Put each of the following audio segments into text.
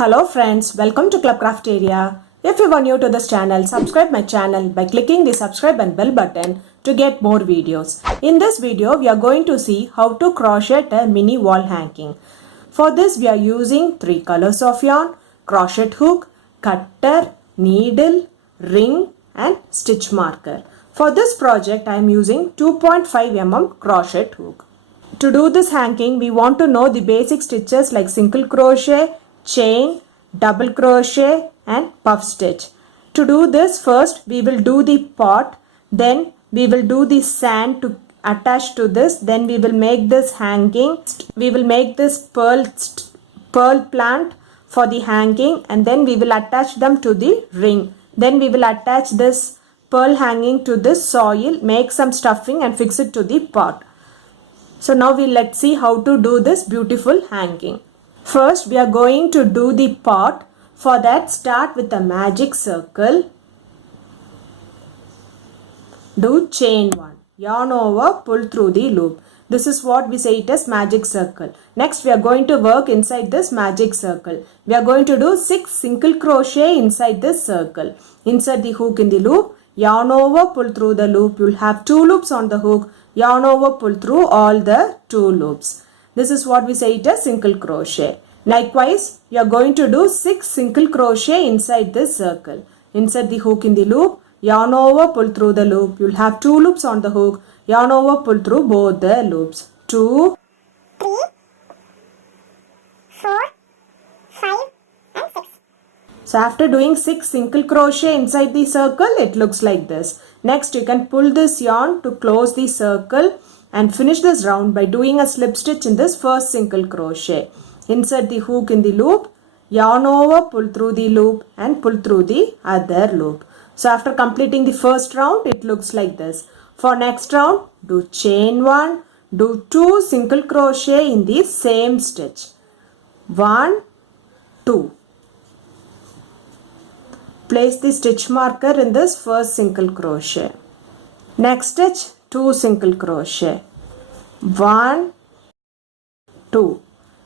Hello friends, welcome to Club Crafteria. If you are new to this channel, subscribe my channel by clicking the subscribe and bell button to get more videos. In this video, we are going to see how to crochet a mini wall hanging. For this, we are using 3 colors of yarn, crochet hook, cutter, needle, ring and stitch marker. For this project, I am using 2.5 mm crochet hook. To do this hanging, we want to know the basic stitches like single crochet, chain, double crochet and puff stitch. To do this, first we will do the pot, then we will do the sand to attach to this, then we will make this hanging, we will make this pearl plant for the hanging, and then we will attach them to the ring. Then we will attach this pearl hanging to this soil, make some stuffing and fix it to the pot. So now let's see how to do this beautiful hanging. First, we are going to do the pot. For that, start with a magic circle. Do chain 1. Yarn over, pull through the loop. This is what we say it as magic circle. Next, we are going to work inside this magic circle. We are going to do 6 single crochet inside this circle. Insert the hook in the loop. Yarn over, pull through the loop. You will have 2 loops on the hook. Yarn over, pull through all the 2 loops. This is what we say it as single crochet. Likewise, you are going to do 6 single crochet inside this circle. Insert the hook in the loop, yarn over, pull through the loop. You will have 2 loops on the hook. Yarn over, pull through both the loops. 2, 3, 4, 5 and 6. So after doing 6 single crochet inside the circle, it looks like this. Next, you can pull this yarn to close the circle and finish this round by doing a slip stitch in this first single crochet. Insert the hook in the loop, yarn over, pull through the loop and pull through the other loop. So after completing the first round, it looks like this. For next round, do chain 1, do 2 single crochet in the same stitch. 1, 2. Place the stitch marker in this first single crochet. Next stitch, 2 single crochet. 1, 2.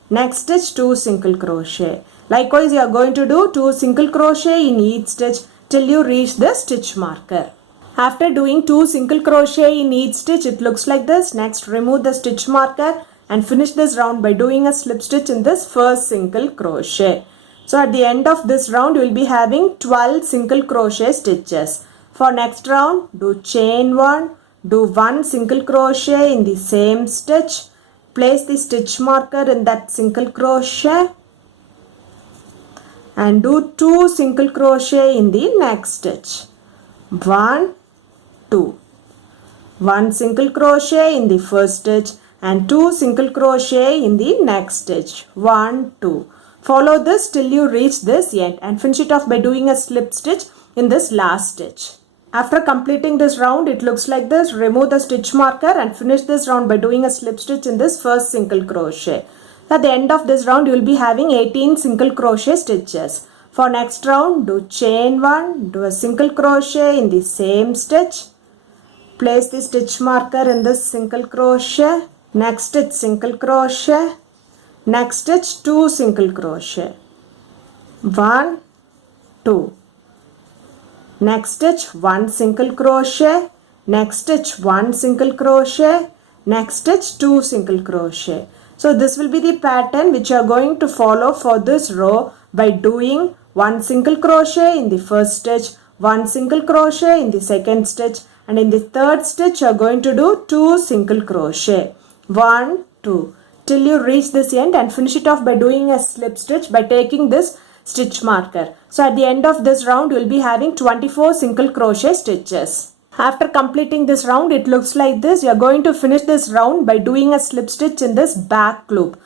Next stitch, 2 single crochet. Likewise, you are going to do 2 single crochet in each stitch till you reach the stitch marker. After doing 2 single crochet in each stitch, it looks like this. Next, remove the stitch marker and finish this round by doing a slip stitch in this first single crochet. So at the end of this round, you will be having 12 single crochet stitches. For next round, do chain 1, do 1 single crochet in the same stitch. Place the stitch marker in that single crochet and do 2 single crochet in the next stitch. 1, 2. 1 single crochet in the first stitch and 2 single crochet in the next stitch. 1, 2. Follow this till you reach this end and finish it off by doing a slip stitch in this last stitch. After completing this round, it looks like this. Remove the stitch marker and finish this round by doing a slip stitch in this first single crochet. At the end of this round, you will be having 18 single crochet stitches. For next round, do chain 1, do a single crochet in the same stitch. Place the stitch marker in this single crochet. Next stitch, single crochet. Next stitch, 2 single crochet. 1, 2. Next stitch, 1 single crochet. Next stitch, 1 single crochet. Next stitch, 2 single crochet. So this will be the pattern which you are going to follow for this row by doing 1 single crochet in the first stitch, 1 single crochet in the second stitch, and in the third stitch you are going to do 2 single crochet. 1, 2. Till you reach this end and finish it off by doing a slip stitch by taking this stitch marker. So at the end of this round, you will be having 24 single crochet stitches. After completing this round, it looks like this. You are going to finish this round by doing a slip stitch in this back loop.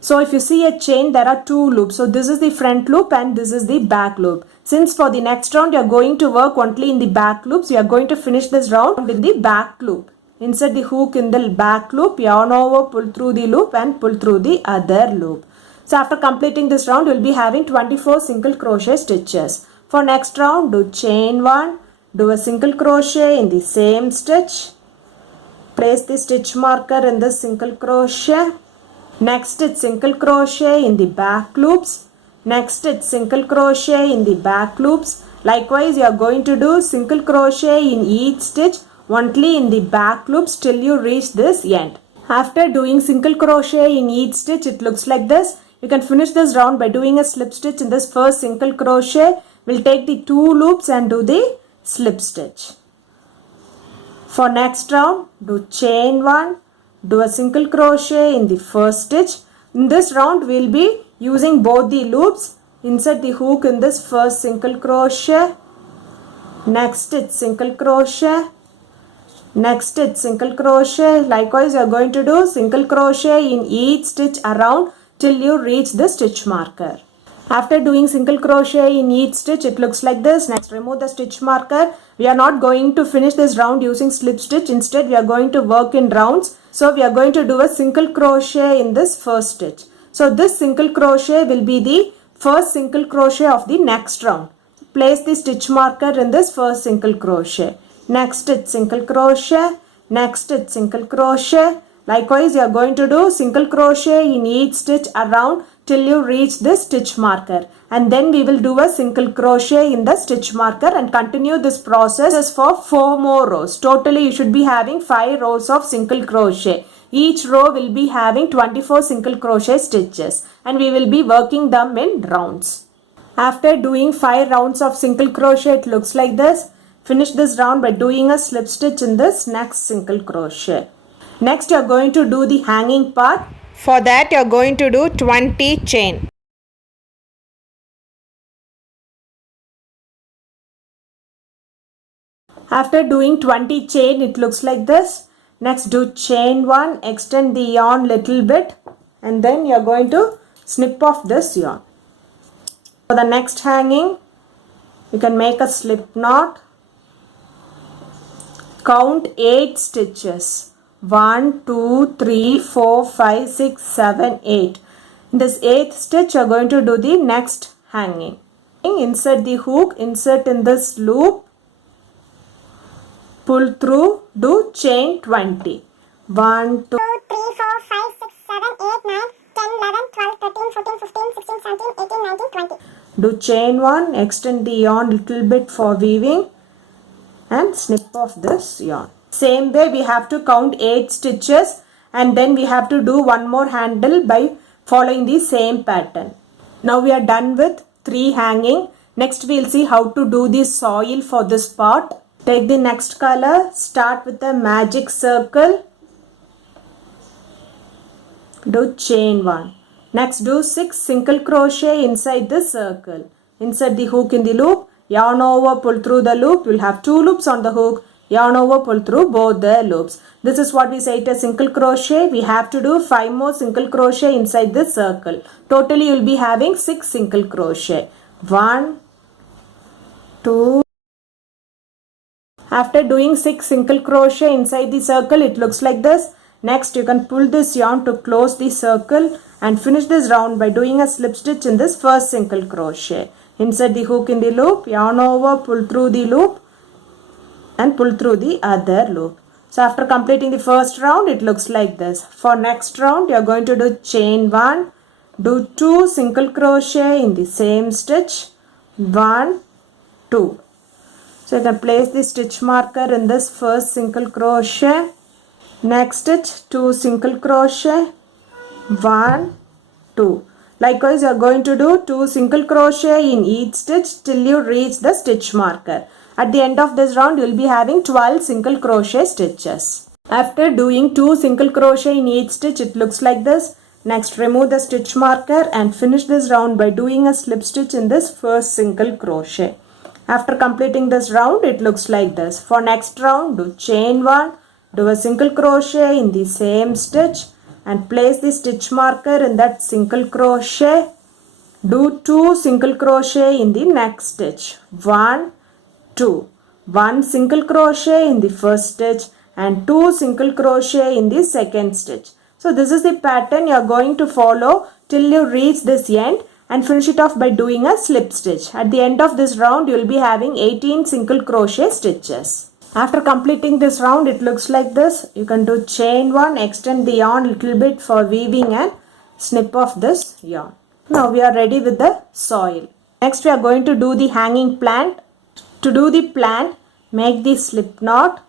So if you see a chain, there are 2 loops. So this is the front loop and this is the back loop. Since for the next round, you are going to work only in the back loops, you are going to finish this round in the back loop. Insert the hook in the back loop, yarn over, pull through the loop and pull through the other loop. So after completing this round, you will be having 24 single crochet stitches. For next round, do chain 1, do a single crochet in the same stitch. Place the stitch marker in the single crochet. Next, it's single crochet in the back loops. Next it's single crochet in the back loops. Likewise you are going to do single crochet in each stitch only in the back loops till you reach this end. After doing single crochet in each stitch, it looks like this. You can finish this round by doing a slip stitch in this first single crochet. We'll take the 2 loops and do the slip stitch. For next round, do chain 1, do a single crochet in the first stitch. In this round, we'll be using both the loops. Insert the hook in this first single crochet. Next stitch single crochet. Next stitch single crochet. Likewise you are going to do single crochet in each stitch around till you reach the stitch marker. After doing single crochet in each stitch, it looks like this. Next remove the stitch marker. We are not going to finish this round using slip stitch. Instead we are going to work in rounds. So we are going to do a single crochet in this first stitch. So this single crochet will be the first single crochet of the next round. Place the stitch marker in this first single crochet. Next stitch single crochet, next stitch single crochet. Likewise you are going to do single crochet in each stitch around till you reach this stitch marker, and then we will do a single crochet in the stitch marker and continue this process for 4 more rows. Totally you should be having 5 rows of single crochet. Each row will be having 24 single crochet stitches and we will be working them in rounds. After doing 5 rounds of single crochet, it looks like this. Finish this round by doing a slip stitch in this next single crochet. Next you are going to do the hanging part. For that you are going to do 20 chain. After doing 20 chain, it looks like this. Next do chain 1, extend the yarn little bit, and then you are going to snip off this yarn. For the next hanging, you can make a slip knot. Count 8 stitches. 1, 2, 3, 4, 5, 6, 7, 8. In this 8th stitch, you are going to do the next hanging. Insert the hook, insert in this loop, pull through, do chain 20. 1, 2, 2, 3, 4, 5, 6, 7, 8, 9, 10, 11, 12, 13, 14, 15, 16, 17, 18, 19, 20. Do chain 1, extend the yarn little bit for weaving and snip off this yarn. Same way we have to count 8 stitches and then we have to do one more handle by following the same pattern. Now we are done with 3 hanging. Next we will see how to do the soil for this part. Take the next color, start with a magic circle. Do chain 1. Next do 6 single crochet inside the circle. Insert the hook in the loop, yarn over, pull through the loop. You will have 2 loops on the hook. Yarn over, pull through both the loops. This is what we say it a single crochet. We have to do 5 more single crochet inside this circle. Totally you will be having 6 single crochet. 1, 2. After doing 6 single crochet inside the circle, it looks like this. Next you can pull this yarn to close the circle and finish this round by doing a slip stitch in this first single crochet. Insert the hook in the loop, yarn over, pull through the loop and pull through the other loop. So after completing the first round, it looks like this. For next round, you are going to do chain 1, do 2 single crochet in the same stitch, 1, 2. So you can place the stitch marker in this first single crochet. Next stitch, 2 single crochet, 1, 2. Likewise, you are going to do 2 single crochet in each stitch till you reach the stitch marker. At the end of this round, you will be having 12 single crochet stitches. After doing 2 single crochet in each stitch, it looks like this. Next, remove the stitch marker and finish this round by doing a slip stitch in this first single crochet. After completing this round, it looks like this. For next round, do chain 1, do a single crochet in the same stitch and place the stitch marker in that single crochet. Do 2 single crochet in the next stitch. 1, 2. 1 single crochet in the first stitch and 2 single crochet in the second stitch. So this is the pattern you are going to follow till you reach this end and finish it off by doing a slip stitch. At the end of this round, you will be having 18 single crochet stitches. After completing this round, it looks like this. You can do chain 1, extend the yarn little bit for weaving and snip off this yarn. Now we are ready with the soil. Next we are going to do the hanging plant. To do the plant, make the slip knot.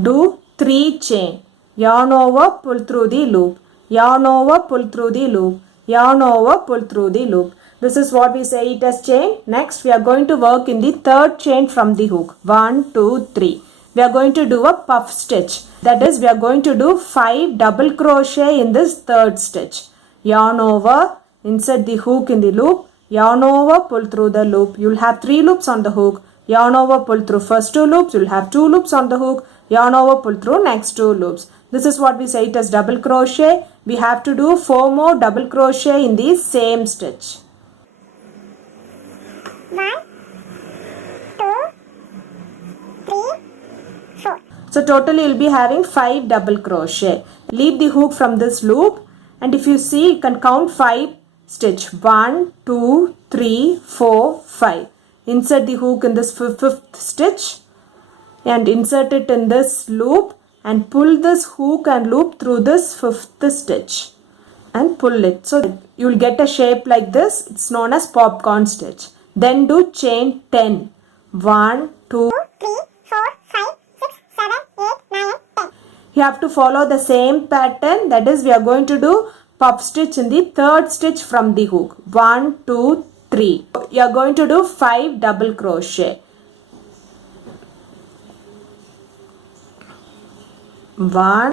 Do 3 chain. Yarn over, pull through the loop. Yarn over, pull through the loop. Yarn over, pull through the loop. This is what we say it as chain. Next we are going to work in the third chain from the hook. 1, 2, 3. We are going to do a puff stitch. That is, we are going to do 5 double crochet in this third stitch. Yarn over, insert the hook in the loop. Yarn over, pull through the loop. You will have 3 loops on the hook. Yarn over, pull through first 2 loops. You will have 2 loops on the hook. Yarn over, pull through next 2 loops. This is what we say it as double crochet. We have to do 4 more double crochet in the same stitch. 1, 2, 3, 4. So totally you will be having 5 double crochet. Leave the hook from this loop, and if you see, you can count 5 stitch. 1, 2, 3, 4, 5. Insert the hook in this fifth stitch and insert it in this loop and pull this hook and loop through this fifth stitch and pull it. So you will get a shape like this. It's known as popcorn stitch. Then do chain 10. 1, 2, 3, 4, 5, 6, 7, 8, 9, 10. You have to follow the same pattern. That is, we are going to do puff stitch in the third stitch from the hook. 1, 2, 3. You are going to do 5 double crochet. 1,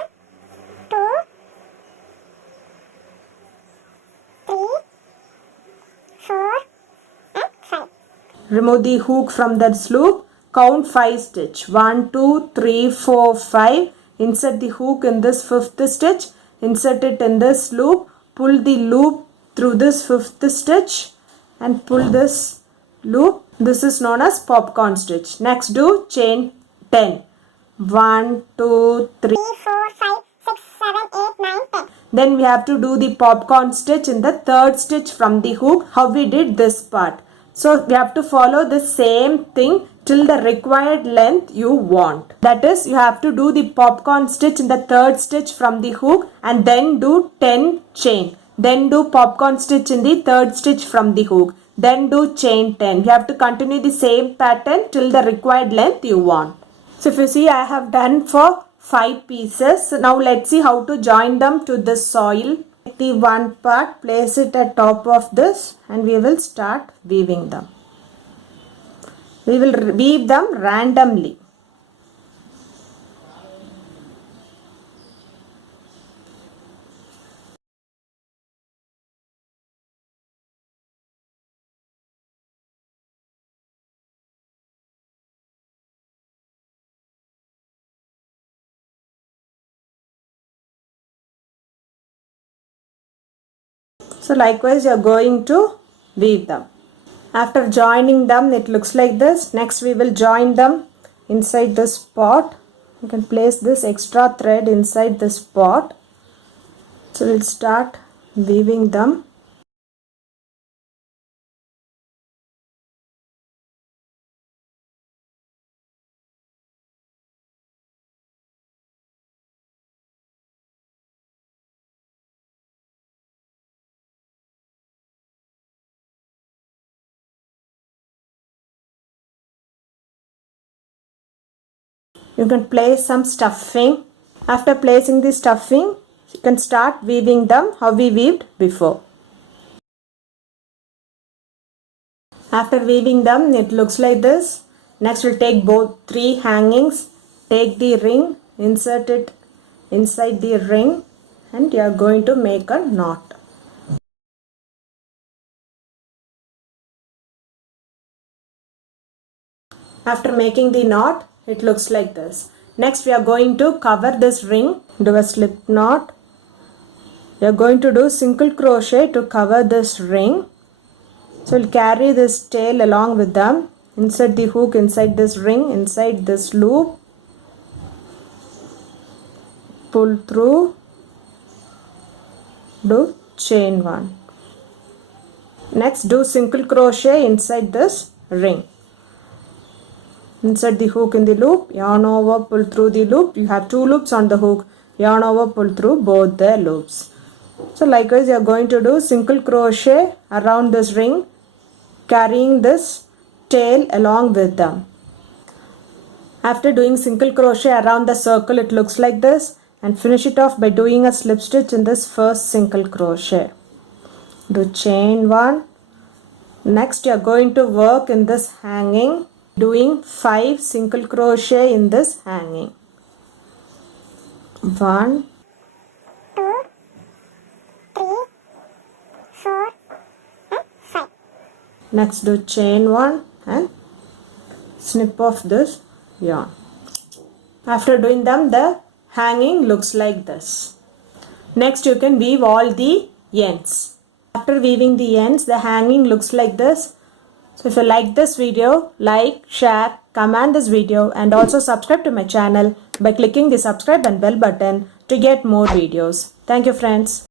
2, 3, 4, and 5. remove the hook from this loop. Count 5 stitch. 1, 2, 3, 4, 5. Insert the hook in this fifth stitch. Insert it in this loop. Pull the loop through this fifth stitch and pull this loop. This is known as popcorn stitch. Next do chain 10. 1, 2, 3. 3, 4, 5, 6, 7, 8, 9, 10. Then we have to do the popcorn stitch in the third stitch from the hook. How we did this part. So we have to follow the same thing till the required length you want. That is, you have to do the popcorn stitch in the third stitch from the hook and then do 10 chain. Then do popcorn stitch in the third stitch from the hook. Then do chain 10. You have to continue the same pattern till the required length you want. So if you see, I have done for 5 pieces. Now let's see how to join them to this soil. Take the one part, place it at top of this and we will start weaving them. We will weave them randomly. So likewise you are going to weave them. After joining them, it looks like this. Next we will join them inside this pot. You can place this extra thread inside this pot. So we'll start weaving them. You can place some stuffing. After placing the stuffing, you can start weaving them how we weaved before. After weaving them, it looks like this. Next we'll take both 3 hangings. Take the ring, insert it inside the ring and you are going to make a knot. After making the knot, it looks like this. Next we are going to cover this ring. Do a slip knot. We are going to do single crochet to cover this ring. So we'll carry this tail along with them. Insert the hook inside this ring, inside this loop. Pull through. Do chain 1. Next do single crochet inside this ring. Insert the hook in the loop, yarn over, pull through the loop. You have 2 loops on the hook. Yarn over, pull through both the loops. So likewise you are going to do single crochet around this ring, carrying this tail along with them. After doing single crochet around the circle, it looks like this, and finish it off by doing a slip stitch in this first single crochet. Do chain 1. Next you are going to work in this hanging, doing 5 single crochet in this hanging. 1, 2, 3, 4, and 5. next do chain 1 and snip off this yarn. After doing them, the hanging looks like this. Next you can weave all the ends. After weaving the ends, the hanging looks like this. So if you like this video, like, share, comment this video and also subscribe to my channel by clicking the subscribe and bell button to get more videos. Thank you friends.